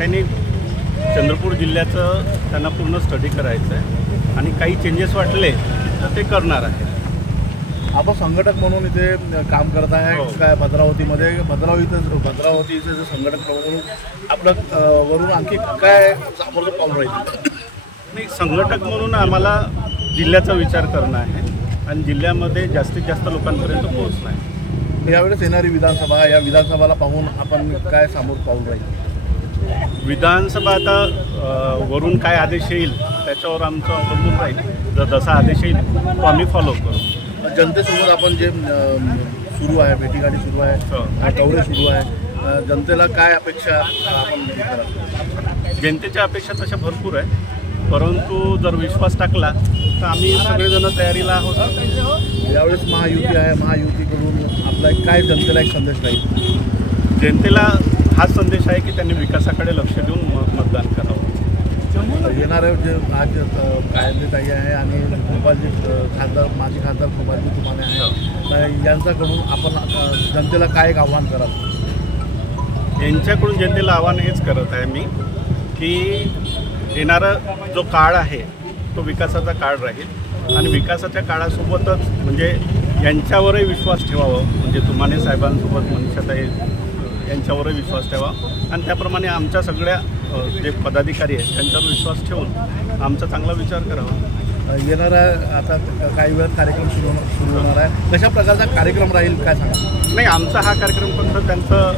त्यांनी चंद्रपूर जिल्ह्याचं त्यांना पूर्ण स्टडी करायचं आहे आणि काही चेंजेस वाटले तर ते करणार आहे. आपण संघटक म्हणून इथे काम करत आहे काय भद्रावतीमध्ये? भद्रावतीचं जे संघटक म्हणून आपलं वरून आणखी काय समोरचं पाऊल राहील? नाही, संघटक म्हणून आम्हाला जिल्ह्याचा विचार करणं आहे आणि जिल्ह्यामध्ये जास्तीत जास्त लोकांपर्यंत पोहोचणं आहे. यावेळेस येणारी विधानसभा, या विधानसभाला पाहून आपण काय समोर पाऊल राहील? विधानसभा आता वरून काय आदेश येईल त्याच्यावर आमचं अवलंबून राहील. जसा आदेश येईल तो आम्ही फॉलो करू. जनतेसोबत आपण जे सुरू आहे, भेटीगाठी सुरू आहे, दौरे सुरू आहे, जनतेला काय अपेक्षा आपण? जनतेच्या अपेक्षा तशा भरपूर आहे, परंतु जर विश्वास टाकला तर आम्ही सगळेजण तयारीला आहोत. यावेळेस महायुती आहे, महायुतीकडून आपला काय जनतेला एक संदेश राहील? जनतेला हाच संदेश आहे की त्यांनी विकासाकडे लक्ष देऊन मतदान करावं. येणारे जे आज कायदेताई आहे आणि गोपालजी खासदार, माजी खासदार गोपालजी तुमाने आहे, यांच्याकडून आपण जनतेला काय एक आव्हान कराल? यांच्याकडून जनतेला आव्हान हेच करत आहे मी की येणारा जो काळ आहे तो विकासाचा काळ राहील आणि विकासाच्या काळासोबतच म्हणजे यांच्यावरही विश्वास ठेवावं, म्हणजे तुमाने साहेबांसोबत मनीषाताई यांच्यावरही विश्वास ठेवा आणि त्याप्रमाणे आमच्या सगळ्या जे पदाधिकारी आहेत त्यांच्यावर विश्वास ठेवून आमचा चांगला विचार करावा. येणारा आता काही वेळात कार्यक्रम सुरू होणार आहे, कशा प्रकारचा कार्यक्रम राहील काय सांगा? नाही, आमचा हा कार्यक्रम फक्त त्यांचं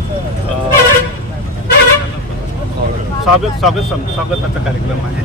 स्वागताचा कार्यक्रम आहे.